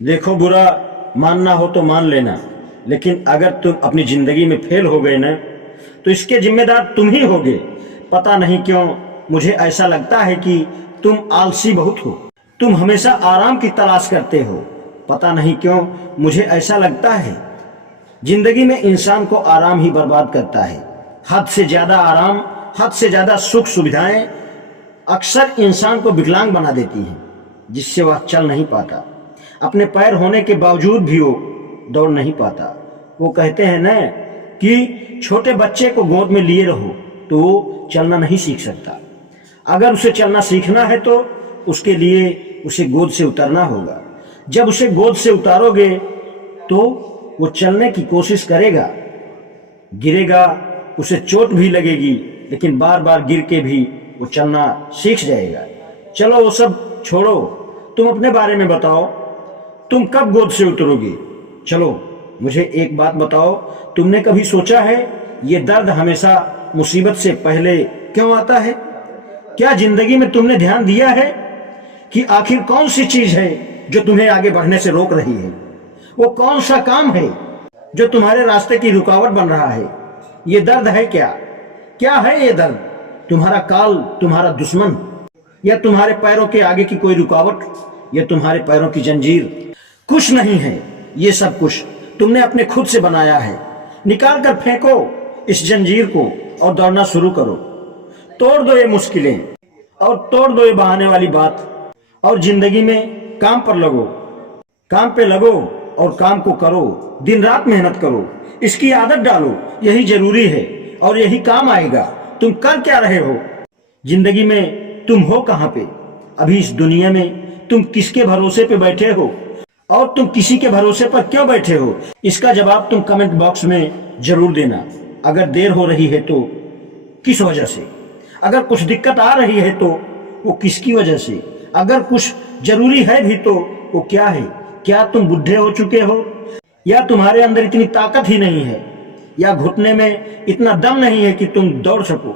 देखो, बुरा मानना हो तो मान लेना, लेकिन अगर तुम अपनी जिंदगी में फेल हो गए ना, तो इसके जिम्मेदार तुम ही होगे। पता नहीं क्यों मुझे ऐसा लगता है कि तुम आलसी बहुत हो। तुम हमेशा आराम की तलाश करते हो। पता नहीं क्यों मुझे ऐसा लगता है जिंदगी में इंसान को आराम ही बर्बाद करता है। हद से ज्यादा आराम, हद से ज्यादा सुख सुविधाएं अक्सर इंसान को विकलांग बना देती हैं, जिससे वह चल नहीं पाता। अपने पैर होने के बावजूद भी वो दौड़ नहीं पाता। वो कहते हैं ना कि छोटे बच्चे को गोद में लिए रहो तो वो चलना नहीं सीख सकता। अगर उसे चलना सीखना है तो उसके लिए उसे गोद से उतरना होगा। जब उसे गोद से उतारोगे तो वो चलने की कोशिश करेगा, गिरेगा, उसे चोट भी लगेगी, लेकिन बार बार गिर के भी वो चलना सीख जाएगा। चलो वो सब छोड़ो, तुम अपने बारे में बताओ, तुम कब गोद से उतरोगे? चलो मुझे एक बात बताओ, तुमने कभी सोचा है ये दर्द हमेशा मुसीबत से पहले क्यों आता है? क्या जिंदगी में तुमने ध्यान दिया है कि आखिर कौन सी चीज है जो तुम्हें आगे बढ़ने से रोक रही है? वो कौन सा काम है जो तुम्हारे रास्ते की रुकावट बन रहा है? ये दर्द है क्या? क्या है ये दर्द? तुम्हारा काल, तुम्हारा दुश्मन, या तुम्हारे पैरों के आगे की कोई रुकावट, या तुम्हारे पैरों की जंजीर? कुछ नहीं है, ये सब कुछ तुमने अपने खुद से बनाया है। निकाल कर फेंको इस जंजीर को और दौड़ना शुरू करो। तोड़ दो ये मुश्किलें और तोड़ दो ये बहाने वाली बात, और जिंदगी में काम पर लगो। काम पे लगो और काम को करो, दिन रात मेहनत करो, इसकी आदत डालो। यही जरूरी है और यही काम आएगा। तुम कर क्या रहे हो जिंदगी में? तुम हो कहां पे अभी इस दुनिया में? तुम किसके भरोसे पे बैठे हो और तुम किसी के भरोसे पर क्यों बैठे हो? इसका जवाब तुम कमेंट बॉक्स में जरूर देना। अगर देर हो रही है तो किस वजह से? अगर कुछ दिक्कत आ रही है तो वो किसकी वजह से? अगर कुछ जरूरी है भी तो वो क्या है? क्या तुम बुढ़े हो चुके हो, या तुम्हारे अंदर इतनी ताकत ही नहीं है, या घुटने में इतना दम नहीं है कि तुम दौड़ सको?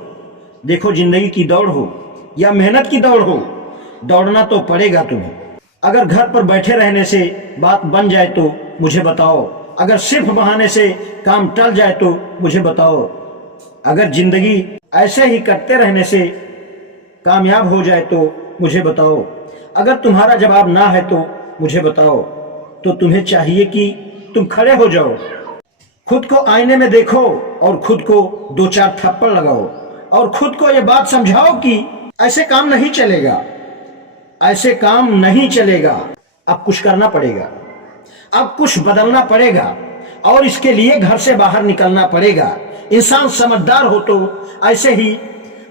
देखो, जिंदगी की दौड़ हो या मेहनत की दौड़ हो, दौड़ना तो पड़ेगा तुम्हें। अगर घर पर बैठे रहने से बात बन जाए तो मुझे बताओ। अगर सिर्फ बहाने से काम टल जाए तो मुझे बताओ। अगर जिंदगी ऐसे ही करते रहने से कामयाब हो जाए तो मुझे बताओ। अगर तुम्हारा जवाब ना है तो मुझे बताओ। तो तुम्हें चाहिए कि तुम खड़े हो जाओ, खुद को आईने में देखो और खुद को दो चार थप्पड़ लगाओ और खुद को यह बात समझाओ कि ऐसे काम नहीं चलेगा, ऐसे काम नहीं चलेगा। अब कुछ करना पड़ेगा, अब कुछ बदलना पड़ेगा, और इसके लिए घर से बाहर निकलना पड़ेगा। इंसान समझदार हो तो ऐसे ही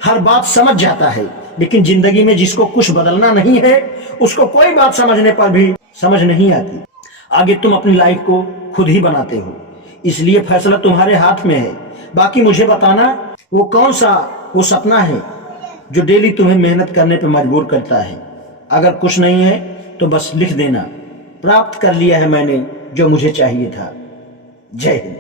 हर बात समझ जाता है, लेकिन जिंदगी में जिसको कुछ बदलना नहीं है उसको कोई बात समझने पर भी समझ नहीं आती। आगे तुम अपनी लाइफ को खुद ही बनाते हो, इसलिए फैसला तुम्हारे हाथ में है। बाकी मुझे बताना वो कौन सा वो सपना है जो डेली तुम्हें मेहनत करने पर मजबूर करता है। अगर कुछ नहीं है तो बस लिख देना, प्राप्त कर लिया है मैंने जो मुझे चाहिए था। जय हिंद।